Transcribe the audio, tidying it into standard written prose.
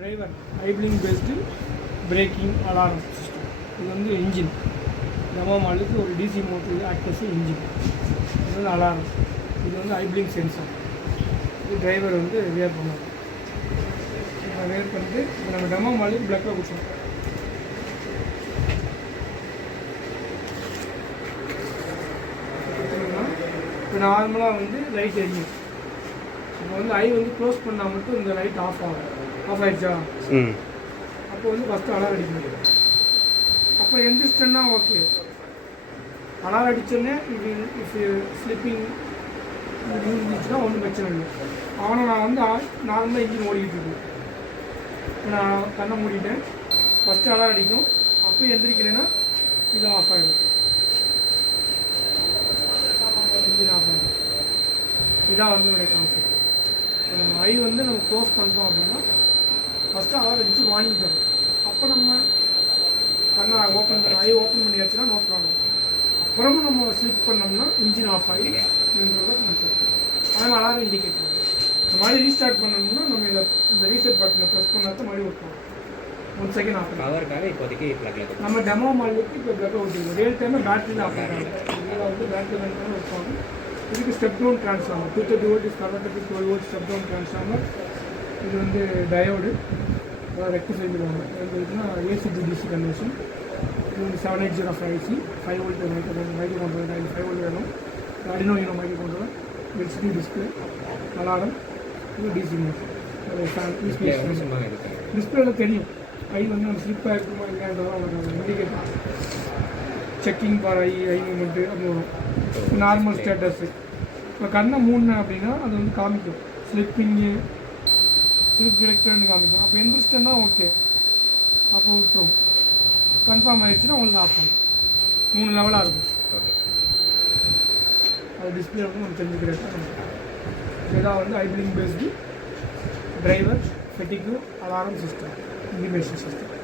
Driver eye blink based braking alarm system. இது வந்து engine demo மாடலுக்கு ஒரு டிசி மோட்டர் ஆக்டர்ஸ் இன்ஜின். இது வந்து அலாரம். இது வந்து ஐப்ளிங் சென்சார். இது டிரைவர் வந்து வேர் பண்ணுவாங்க. இப்போ வேர் பண்ணிட்டு இப்போ நம்ம டெமோ மாடலுக்கு பிளக்கில் கொடுப்போம். இப்போ நார்மலாக வந்து லைட் எரியும். இப்போ வந்து ஐ வந்து க்ளோஸ் பண்ணால் மட்டும் இந்த லைட் ஆஃப் ஆயிடுச்சா, அப்போ வந்து ஃபஸ்ட்டு அலாரம் அடிக்கணும். அப்போ எந்திரிச்சிட்டேன்னா ஓகே, அலாரம் அடித்தோடனே இது ஸ்லிப்பிங் இருந்துச்சுன்னா ஒன்றும் பிரச்சனை இல்லை. ஆனால் நான் வந்து நார்மலாக இன்ஜின் ஓடிக்கிட்டு இருக்கேன். இப்போ நான் கண்ணை மூடிட்டேன், ஃபஸ்ட்டு அலாரம் அடிக்கும். அப்போ எந்திரிக்கலைன்னா இது ஆஃப் ஆகிடும், இன்ஜின் ஆஃப் ஆகிடும். இதான் வந்து என்னுடைய கான்செப்ட். இப்போ நம்ம ஐ வந்து நம்ம க்ளோஸ் பண்ணுறோம் அப்படின்னா ஃபஸ்ட்டு அலாரம் அடித்து வார்னிங் தரும். அப்போ நம்ம கண்ணை ஐ ஓப்பன் பண்ணியாச்சுன்னா நோ ப்ராப்ளம். அப்புறமும் நம்ம ஸ்லிப் பண்ணோம்னா இன்ஜின் ஆஃப் ஆகி நின்றத கான்செப்ட். அதனால் அலாரம் இண்டிகேட் பண்ணும். இந்த மாதிரி ரீஸ்டார்ட் பண்ணணும்னா நம்ம இந்த ரீசெட் பட்டனை ப்ரெஸ் பண்ணாத மாதிரி ஓட்டுவோம். 1 செகண்ட் ஆஃப் பவருக்காக இப்போதைக்கு ப்ளக்ல நம்ம டெமோ மாடலுக்கு இப்போ ப்ளக்கை ஓட்டிடுவோம். ரியல் டைமில் பேட்டரியில் ஆஃப் பண்ணுறாங்க. இதில் வந்து பேட்டரி வேணும் வைப்பாங்க. இதுக்கு step down transformer 230 volt converted to 12 volt step down transformer. இது வந்து டயோடு ரெக்டிஃபை பண்ணுவாங்க. இதுனா ஏசி டிசி கன்வர்ஷன். இது வந்து 780 5 வோல்ட் மைக்ரோ கண்ட்ரோலர். 5 வோல்ட் வேணும். Arduino Uno micro controller. LCD display, alarm, இது டிசி மோட்டர். டிஸ்பிளேல தெரியும் ஐ வந்து நம்ம ஸ்லிப்பாக இருக்குமா இல்லைன்றதான் indicate checking for eye moment அப்படி வரும். Normal status. இப்போ கண்ணை மூடினேன் அப்படின்னா அது வந்து காமிக்கும் ஸ்லிப்பிங்கு, ஸ்லிப் டிரெக்டர்னு காமிக்கும். அப்போ எந்திரிச்சிட்டேன்னா ஓகே, அப்போ விட்டுரும். கன்ஃபார்ம் ஆகிடுச்சுன்னா உங்களுக்கு ஆஃப் ஆகும். 3 லெவலாக இருக்கும். அது டிஸ்பிளே வந்து நம்ம தெரிஞ்சுக்கிறேன். இதான் வந்து ஐப்ளிங் பேஸ்டு டிரைவர் ஃபெட்டிக்கு அலாரம் சிஸ்டம், இண்டிகேஷன் சிஸ்டம்.